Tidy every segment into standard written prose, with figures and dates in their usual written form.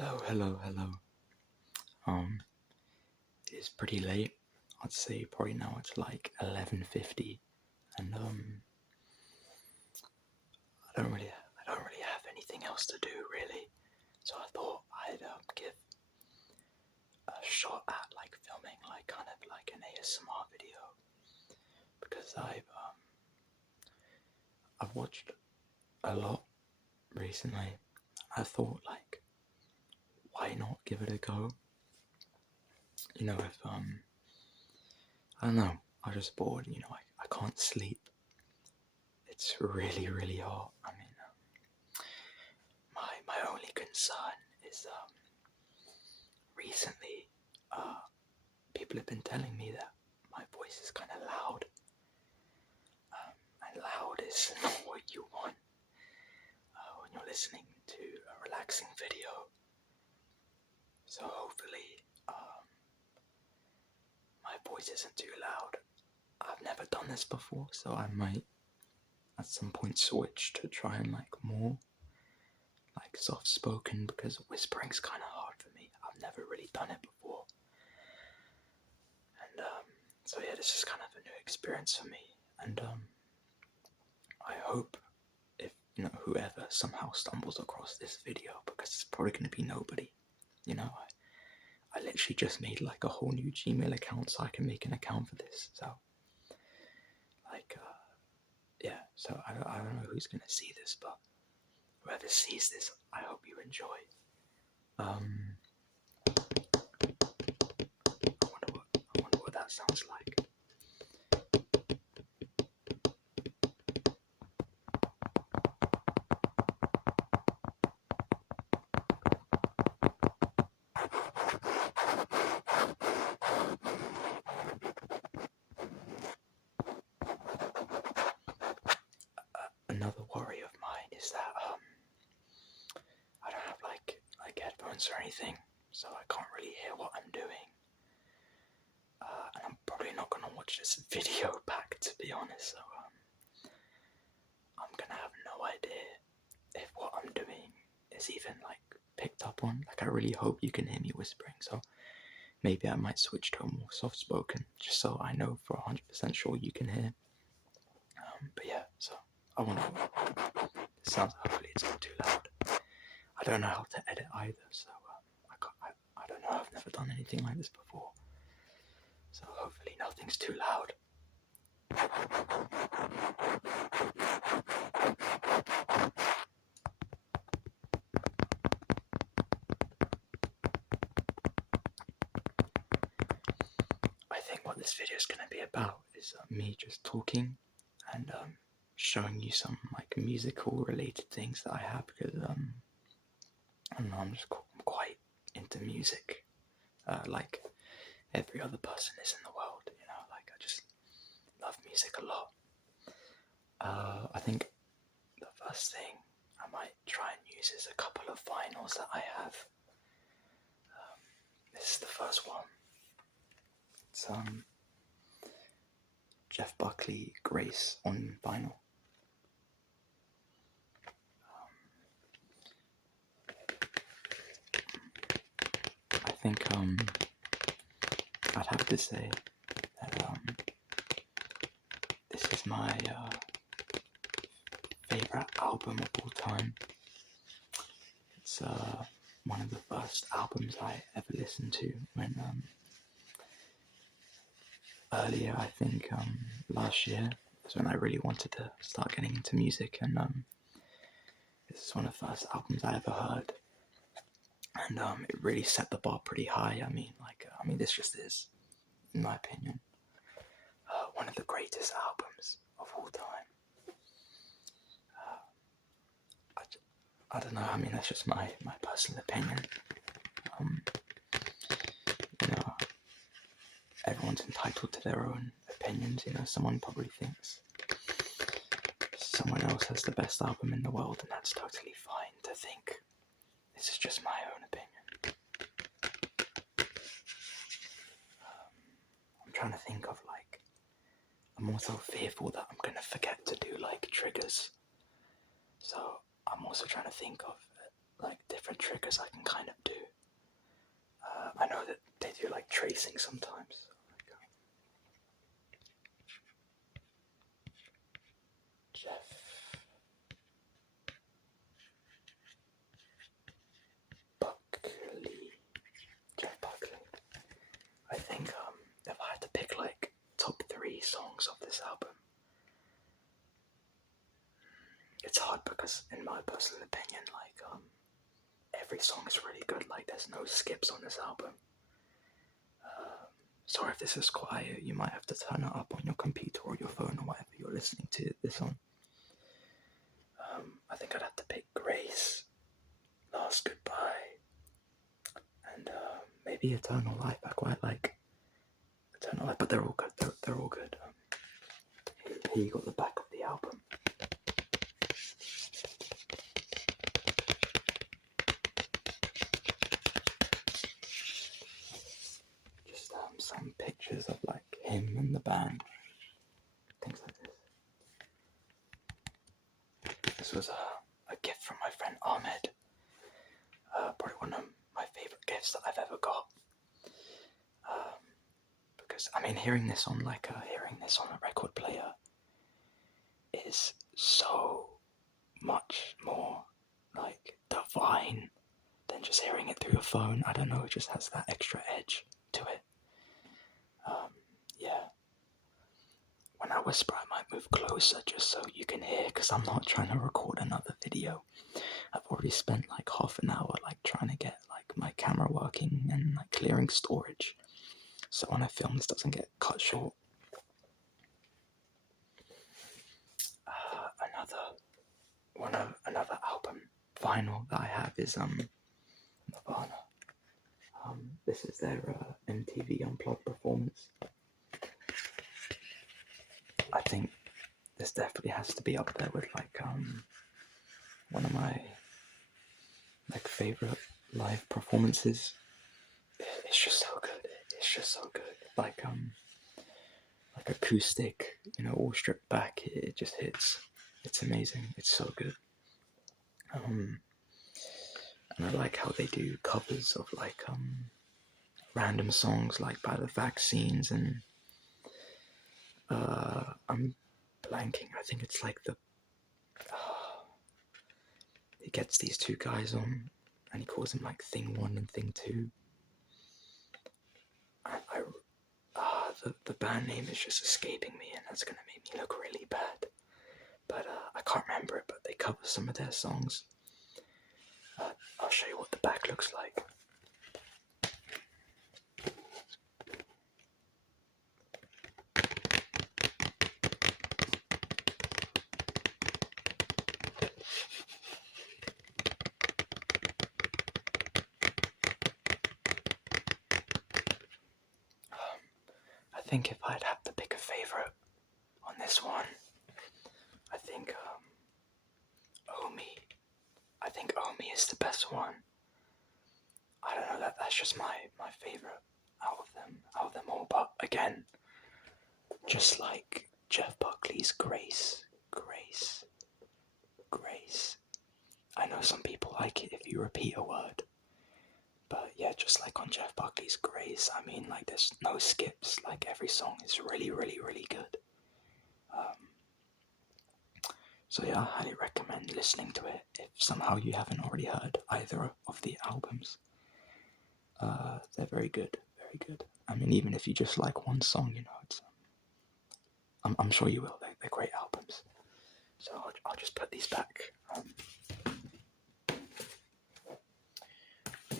Hello. Um, it is pretty late. I'd say probably now it's like 11:50, and I don't really have anything else to do really. So I thought I'd give a shot at like filming like kind of like an ASMR video because I've watched a lot recently. I thought like why not give it a go? If I don't know, I'm just bored. I can't sleep. It's really hot. I mean, my only concern is recently people have been telling me that my voice is kind of loud, and loud is not what you want when you're listening to a relaxing video. So hopefully my voice isn't too loud. I've never done this before, so I might at some point switch to try and like more like soft spoken because whispering's kind of hard for me. I've never really done it before, and so yeah, this is kind of a new experience for me, and I hope if whoever somehow stumbles across this video, because it's probably going to be nobody. I literally just made like a whole new Gmail account so I can make an account for this. So like yeah, so I don't know who's going to see this, but whoever sees this, I hope you enjoy. I wonder what that sounds like. Another worry of mine is that I don't have like headphones or anything, so I can't really hear what I'm doing. And I'm probably not gonna watch this video back, to be honest. So I'm gonna have no idea if what I'm doing is even like picked up on. Like I really hope you can hear me whispering. So maybe I might switch to a more soft spoken, just so I know for 100% sure you can hear. But yeah, so I wonder what it sounds. Hopefully it's not too loud. I don't know how to edit either, so I don't know. I've never done anything like this before, so hopefully nothing's too loud. I think what this video is going to be about is me just talking and showing you some like musical related things that I have, because I don't know, I'm quite into music, like every other person is in the world. Like I just love music a lot. I think the first thing I might try and use is a couple of vinyls that I have. This is the first one. It's Jeff Buckley Grace on vinyl. I think I'd have to say that this is my favorite album of all time. It's one of the first albums I ever listened to when earlier, I think last year was when I really wanted to start getting into music, and this is one of the first albums I ever heard, and it really set the bar pretty high. I mean, this just is, in my opinion, one of the greatest albums of all time. I don't know. I mean, that's just my personal opinion. Everyone's entitled to their own opinions. Someone probably thinks someone else has the best album in the world, and that's totally fine to think. This is just my own opinion. I'm trying to think of I'm also fearful that I'm gonna forget to do triggers. So I'm also trying to think of different triggers I can kind of do. like tracing sometimes. Jeff Buckley. Jeff Buckley. I think if I had to pick like top 3 songs of this album, it's hard because in my personal opinion, like every song is really good. Like there's no skips on this album. Sorry if this is quiet. You might have to turn it up on your computer or your phone or whatever you're listening to this on. I think I'd have to pick Grace, Last Goodbye, and maybe Eternal Life. I quite like Eternal Life, but they're all good. They're all good. Here you got the back of the album. Just some pictures of like him and the band, things like this. This was a gift from my friend Ahmed. Probably one of my favourite gifts that I've ever got. Because I mean, hearing this on a record player is so much more like divine than just hearing it through a phone. I don't know, it just has that extra edge to it. Yeah. When I whisper, I might move closer just so you can hear, because I'm not trying to record another video. I've already spent like half an hour like trying to get like my camera working and like clearing storage, so when I film this doesn't get cut short. Another album vinyl that I have is Nirvana. This is their MTV Unplugged performance. I think this definitely has to be up there with like one of my like favorite live performances. It's just so good. It's just so good. Like acoustic, all stripped back. It just hits. It's amazing. It's so good. And I like how they do covers of like random songs like by the Vaccines and I'm blanking. I think it's like he gets these 2 guys on and he calls them like Thing 1 and Thing 2. The band name is just escaping me, and that's gonna make me look really bad. But I can't remember it. But they cover some of their songs. I'll show you what the back looks like. I think if I'd have to pick a favourite on this one, I think Omi. I think Omi is the best one. I don't know, that's just my favourite out of them all. But again, just like Jeff Buckley's Grace. I know some people like it if you repeat a word. But yeah, just like on Jeff Buckley's Grace, I mean, like there's no skips. Like every song is really, really, really good. So yeah, I highly recommend listening to it if somehow you haven't already heard either of the albums. They're very good, very good. I mean, even if you just like one song, it's I'm sure you will. They're great albums. So I'll just put these back.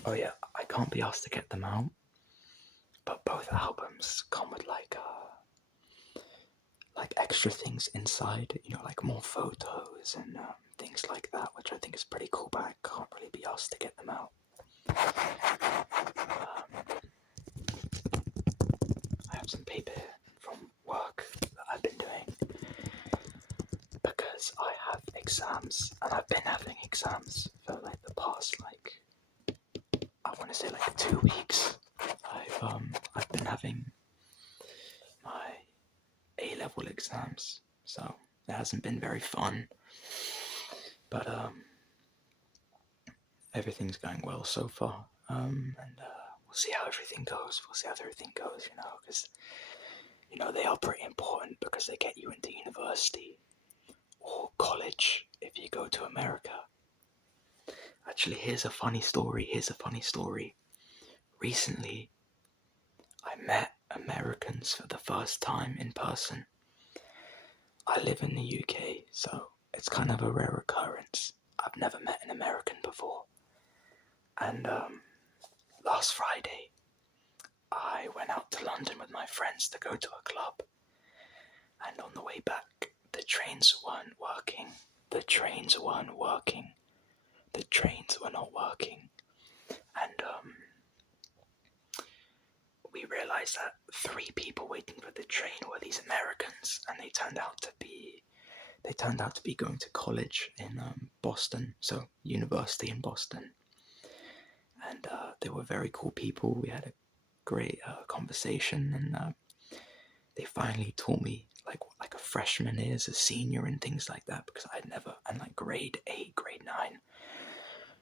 Oh yeah, I can't be asked to get them out, but both albums come with like extra things inside, like more photos and things like that, which I think is pretty cool, but I can't really be asked to get them out. I have some paper from work that I've been doing because I have exams, and I've been having exams for like the past I want to say 2 weeks. I've been having my A-level exams, so it hasn't been very fun, but everything's going well so far, and we'll see how everything goes. Because they are pretty important because they get you into university or college if you go to America. Actually, here's a funny story. Recently, I met Americans for the first time in person. I live in the UK, so it's kind of a rare occurrence. I've never met an American before. And last Friday, I went out to London with my friends to go to a club. And on the way back, the trains weren't working. The trains were not working. And we realised that 3 people waiting for the train were these Americans, and they turned out to be going to college in Boston, so university in Boston. And they were very cool people. We had a great conversation, and they finally taught me like a freshman is, a senior, and things like that, because I'd never, and like grade 8, grade 9,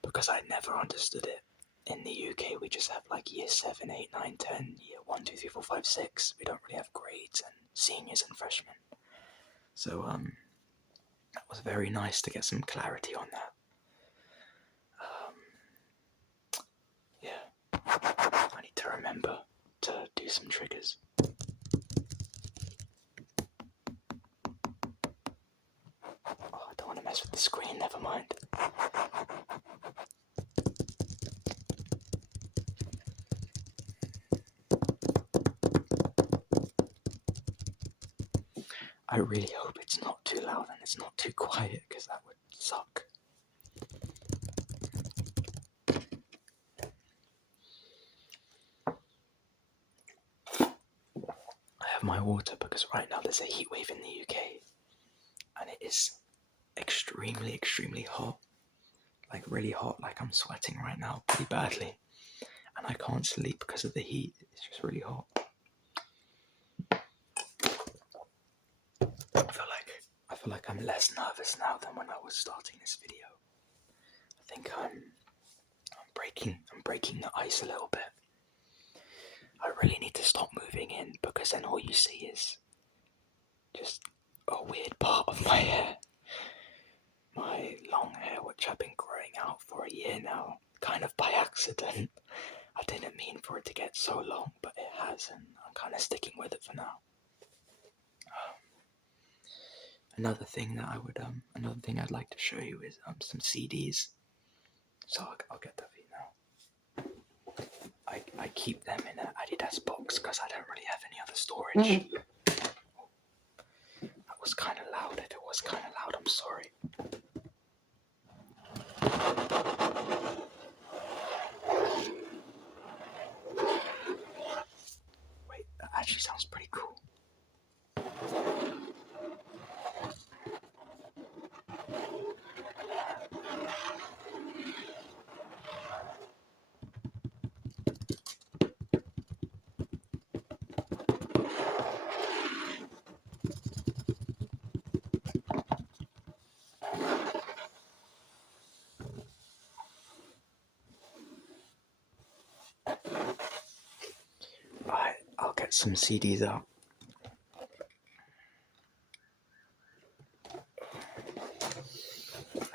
because I'd never understood it. In the UK, we just have like year 7, 8, 9, 10, year 1, 2, 3, 4, 5, 6. We don't really have grades and seniors and freshmen. So that was very nice to get some clarity on that. Yeah, I need to remember to do some triggers. Oh, I don't want to mess with the screen, never mind. I really hope it's not too loud and it's not too quiet, because that would suck. I have my water because right now there's a heat wave in the UK and it is extremely, extremely hot. Like really hot, like I'm sweating right now pretty badly. And I can't sleep because of the heat. It's just really hot. I feel like I'm less nervous now than when I was starting this video. I think I'm breaking the ice a little bit. I really need to stop moving in, because then all you see is just a weird part of my hair. My long hair, which I've been growing out for a year now, kind of by accident. I didn't mean for it to get so long, but it has, and I'm kind of sticking with it for now. Another thing I'd like to show you is some CDs. So I'll get that for you now. I keep them in an Adidas box because I don't really have any other storage. That was kind of loud. If it was kind of loud, I'm sorry. Wait, that actually sounds pretty cool. Right, I'll get some CDs out.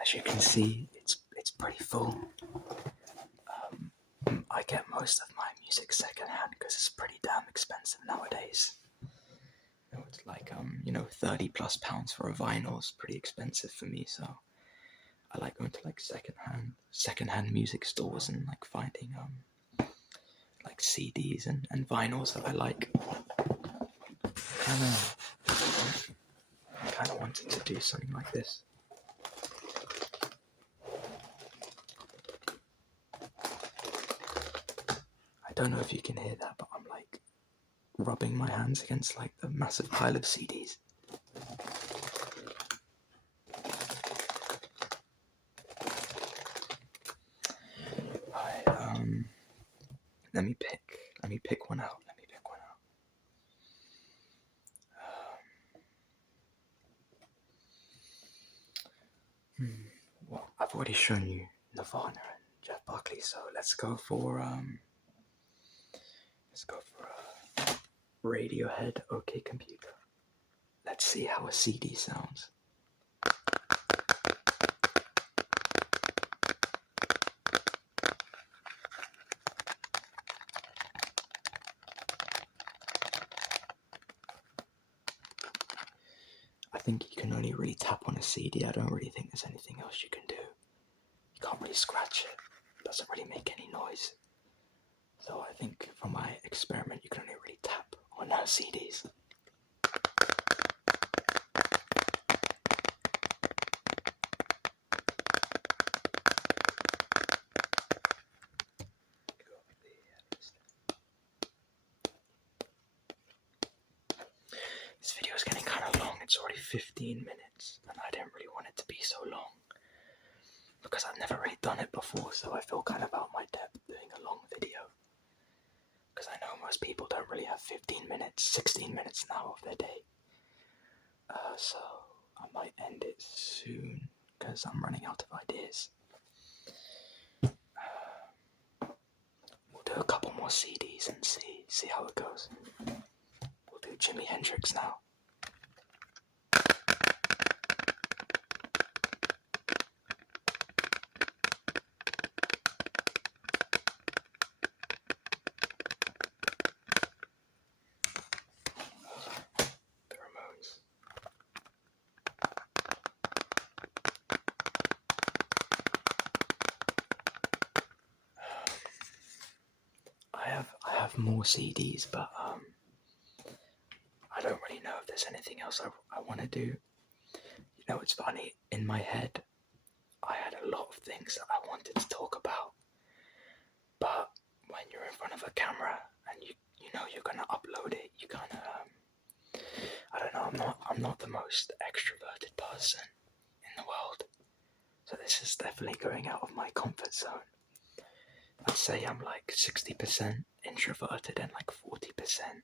As you can see, it's pretty full. I get most of my music secondhand because it's pretty damn expensive nowadays. It's like £30+ for a vinyl is pretty expensive for me, so I like going to like secondhand music stores and like finding like CDs and vinyls that I like. I kind of wanted to do something like this. I don't know if you can hear that, but I'm like rubbing my hands against like the massive pile of CDs. Let me pick one out. Well, I've already shown you Nirvana and Jeff Buckley, so let's go for Let's go for a Radiohead OK Computer. Let's see how a CD sounds. I think you can only really tap on a CD. I don't really think there's anything else you can do. You can't really scratch it. It doesn't really make any noise. So I think for my experiment, you can only really tap on CDs. This video is getting kind of long. It's already 15 minutes, and I didn't really want it to be so long because I've never really done it before, so I feel kind of out my depth doing a long video. Because I know most people don't really have 15 minutes, 16 minutes now of their day. So I might end it soon because I'm running out of ideas. We'll do a couple more CDs and see how it goes. We'll do Jimi Hendrix now. The Ramones. I have more CDs, but I don't really know if there's anything else I want to do. You know, it's funny, in my head, I had a lot of things that I wanted to talk about, but when you're in front of a camera and you know you're gonna upload it, you kind of, I don't know, I'm not the most extroverted person in the world, so this is definitely going out of my comfort zone. I'd say I'm like 60% introverted and like 40%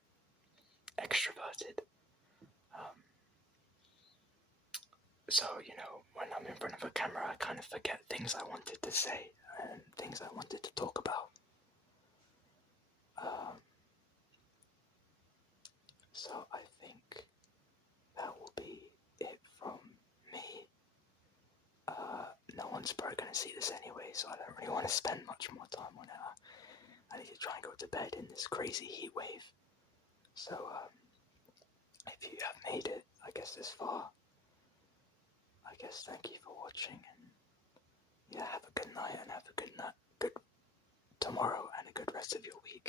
extroverted. So, you know, when I'm in front of a camera, I kind of forget things I wanted to say and things I wanted to talk about. So I think that will be it from me. No one's probably going to see this anyway, so I don't really want to spend much more time on it. I need to try and go to bed in this crazy heat wave. So, if you have made it, I guess this far, I guess thank you for watching, and yeah, have a good night and have a good tomorrow and a good rest of your week.